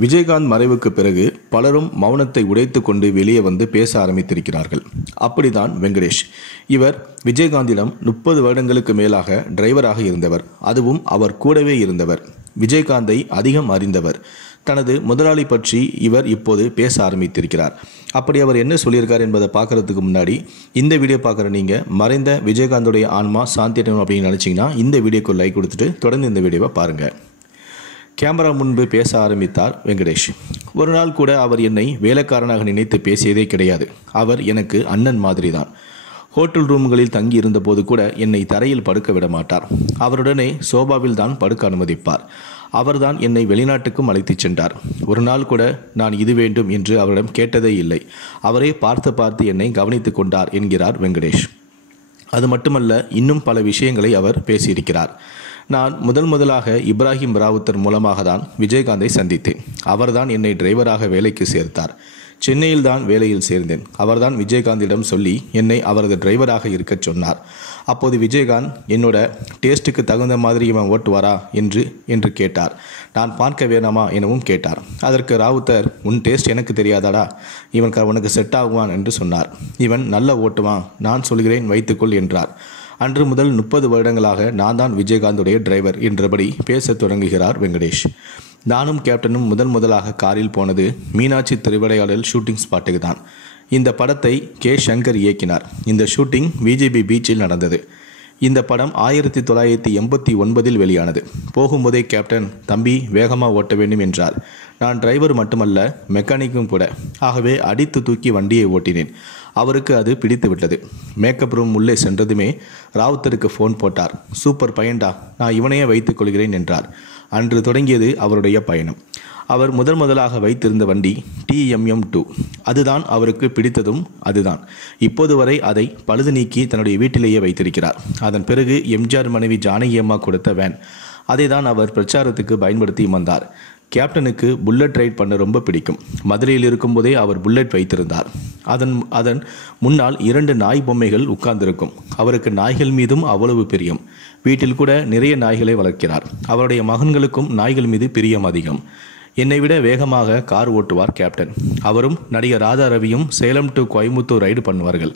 விஜயகாந்த் மறைவுக்கு பிறகு பலரும் மௌனத்தை உடைத்துக்கொண்டு வெளியே வந்து பேச ஆரம்பித்திருக்கிறார்கள். அப்படிதான் வெங்கடேஷ். இவர் விஜயகாந்திடம் 30 வருடங்களுக்கு மேலாக டிரைவராக இருந்தவர். அதுவும் அவர் கூடவே இருந்தவர். விஜயகாந்தை அதிகம் அறிந்தவர். தனது முதலாளி பற்றி இவர் இப்போது பேச ஆரம்பித்திருக்கிறார். அப்படி அவர் என்ன சொல்லியிருக்கார் என்பதை பார்க்கறதுக்கு முன்னாடி இந்த வீடியோ பார்க்குற நீங்கள் மறைந்த விஜயகாந்தோடைய ஆன்மா சாந்தி அடையணும் அப்படின்னு நினச்சிங்கன்னா இந்த வீடியோக்கு லைக் கொடுத்துட்டு தொடர்ந்து இந்த வீடியோவை பாருங்கள். கேமரா முன்பு பேச ஆரம்பித்தார் வெங்கடேஷ். ஒரு நாள் கூட அவர் என்னை வேலைக்காரனாக நினைத்து பேசியதே கிடையாது. அவர் எனக்கு அண்ணன் மாதிரி தான். ஹோட்டல் ரூம்களில் தங்கி இருந்த போது கூட என்னை தரையில் படுக்க விட மாட்டார். அவருடனே சோபாவில் தான் படுக்க அனுமதிப்பார். அவர்தான் என்னை வெளிநாட்டுக்கும் அழைத்துச் சென்றார். ஒரு நாள் கூட நான் இது வேண்டும் என்று அவரிடம் கேட்டதே இல்லை. அவரே பார்த்து என்னை கவனித்து கொண்டார் என்கிறார் வெங்கடேஷ். அது மட்டுமல்ல, இன்னும் பல விஷயங்களை அவர் பேசியிருக்கிறார். நான் முதலாக இப்ராஹிம் ராவுத்தர் மூலமாக தான் விஜயகாந்தை சந்தித்தேன். அவர்தான் என்னை டிரைவராக வேலைக்கு சேர்த்தார். சென்னையில் தான் வேலையில் சேர்ந்தேன். அவர்தான் விஜயகாந்திடம் சொல்லி என்னை அவரது டிரைவராக இருக்கச் சொன்னார். அப்போது விஜயகாந்த் என்னோட டேஸ்ட்டுக்கு தகுந்த மாதிரி இவன் ஓட்டுவாரா என்று கேட்டார். நான் பார்க்க வேணாமா எனவும் கேட்டார். அதற்கு ராவுத்தர், உன் டேஸ்ட் எனக்கு தெரியாதாடா, இவன் உனக்கு செட் ஆகுவான் என்று சொன்னார். இவன் நல்ல ஓட்டுவான், நான் சொல்கிறேன் வைத்துக்கொள் என்றார். அன்று முதல் 30 வருடங்களாக நான் தான் விஜயகாந்துடைய டிரைவர் என்றபடி பேசத் தொடங்குகிறார் வெங்கடேஷ். நானும் கேப்டனும் முதலாக காரில் போனது மீனாட்சி திரைவிளையாடல் ஷூட்டிங் ஸ்பாட்டுக்கு தான். இந்த படத்தை கே. சங்கர் இயக்கினார். இந்த ஷூட்டிங் விஜிபி பீச்சில் நடந்தது. இந்த படம் 1989 வெளியானது. போகும்போதே கேப்டன், தம்பி வேகமாக ஓட்ட வேண்டும் என்றார். நான் டிரைவர் மட்டுமல்ல, மெக்கானிக்கும் கூட. ஆகவே அடித்து தூக்கி வண்டியை ஓட்டினேன். அவருக்கு அது பிடித்து விட்டது. மேக்கப் ரூம் உள்ளே சென்றதுமே ராவுத்தருக்கு ஃபோன் போட்டார். சூப்பர் பையன்டா, நான் இவனையே வைத்துக் கொள்கிறேன் என்றார். அன்று தொடங்கியது அவருடைய பயணம். அவர் முதலாக வைத்திருந்த வண்டி TMM2. அதுதான் அவருக்கு பிடித்ததும் அதுதான். இப்போது வரை அதை பழுது நீக்கி தன்னுடைய வீட்டிலேயே வைத்திருக்கிறார். அதன் பிறகு எம்ஜிஆர் மனைவி ஜானகி அம்மா கொடுத்த வேன், அதை தான் அவர் பிரச்சாரத்துக்கு பயன்படுத்தி வந்தார். கேப்டனுக்கு புல்லட் ரைட் பண்ண ரொம்ப பிடிக்கும். மதுரையில் இருக்கும்போதே அவர் புல்லட் வைத்திருந்தார். அதன் முன்னால் 2 நாய் பொம்மைகள் உட்கார்ந்திருக்கும். அவருக்கு நாய்கள் மீதும் அவ்வளவு பிரியம். வீட்டில் கூட நிறைய நாய்களை வளர்க்கிறார். அவருடைய மகன்களுக்கும் நாய்கள் மீது பிரியம் அதிகம். என்னை விட வேகமாக கார் ஓட்டுவார் கேப்டன். அவரும் நடிகர் ராதா ரவியும் சேலம் டு கோயம்புத்தூர் ரைடு பண்ணுவார்கள்.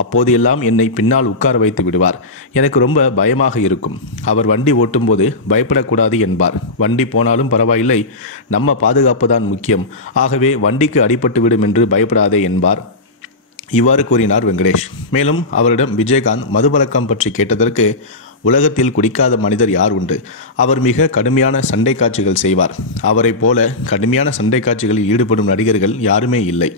அப்போது எல்லாம் என்னை பின்னால் உட்கார வைத்து விடுவார். எனக்கு ரொம்ப பயமாக இருக்கும். அவர் வண்டி ஓட்டும்போது பயப்படக்கூடாது என்பார். வண்டி போனாலும் பரவாயில்லை, நம்ம பாதுகாப்பு தான் முக்கியம். ஆகவே வண்டிக்கு அடிபட்டு விடும் என்று பயப்படாதே என்பார். இவ்வாறு கூறினார் வெங்கடேஷ். மேலும் அவரிடம் விஜயகாந்த் மதுபழக்கம் பற்றி கேட்டதற்கு, உலகத்தில் குடிக்காத மனிதர் யார் உண்டு? அவர் மிக கடுமையான சண்டை காட்சிகள் செய்வார். அவரை போல கடுமையான சண்டை காட்சிகளில் ஈடுபடும் நடிகர்கள் யாருமே இல்லை.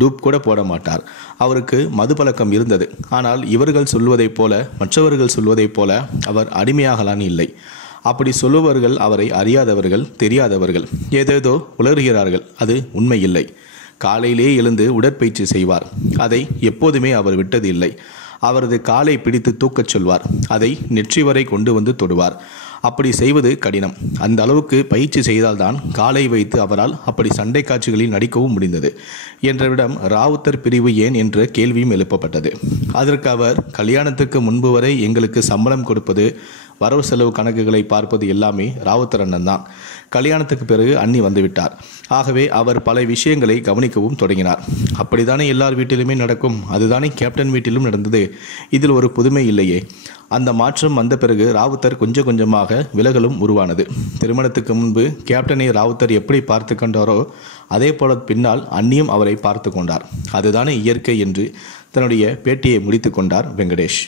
டூப் கூட போட மாட்டார். அவருக்கு மது பழக்கம் இருந்தது. ஆனால் இவர்கள் சொல்வதைப் போல, மற்றவர்கள் சொல்வதைப் போல அவர் அடிமையாகலான் இல்லை. அப்படி சொல்லுபவர்கள் அவரை அறியாதவர்கள், தெரியாதவர்கள், ஏதேதோ உளறுகிறார்கள். அது உண்மை இல்லை. காலையிலே எழுந்து உடற்பயிற்சி செய்வார். அதை எப்போதுமே அவர் விட்டது இல்லை. அவரது காலை பிடித்து தூக்கச் சொல்வார். அதை நெற்றி வரை கொண்டு வந்து தொடுவார். அப்படி செய்வது கடினம். அந்த அளவுக்கு பயிற்சி செய்தால்தான் காலை வைத்து அவரால் அப்படி சண்டை காட்சிகளில் நடிக்கவும் முடிந்தது என்றவிடம் ராவுத்தர் பிரிவு ஏன் என்ற கேள்வியும் எழுப்பப்பட்டது. அதற்கு அவர், கல்யாணத்துக்கு முன்பு வரை எங்களுக்கு சம்பளம் கொடுப்பது, வரவு செலவு கணக்குகளை பார்ப்பது எல்லாமே ராவுத்தர் அண்ணன் தான். கல்யாணத்துக்கு பிறகு அண்ணி வந்துவிட்டார். ஆகவே அவர் பல விஷயங்களை கவனிக்கவும் தொடங்கினார். அப்படித்தானே எல்லார் வீட்டிலுமே நடக்கும். அதுதானே கேப்டன் வீட்டிலும் நடந்தது. இதில் ஒரு புதுமை இல்லையே. அந்த மாற்றம் வந்த பிறகு ராவுத்தர் கொஞ்சமாக விலகலும் உருவானது. திருமணத்துக்கு முன்பு கேப்டனை ராவுத்தர் எப்படி பார்த்து கொண்டாரோ அதே போல பின்னால் அண்ணியும் அவரை பார்த்து கொண்டார். அதுதானே இயற்கை என்று தன்னுடைய பேட்டியை முடித்து கொண்டார் வெங்கடேஷ்.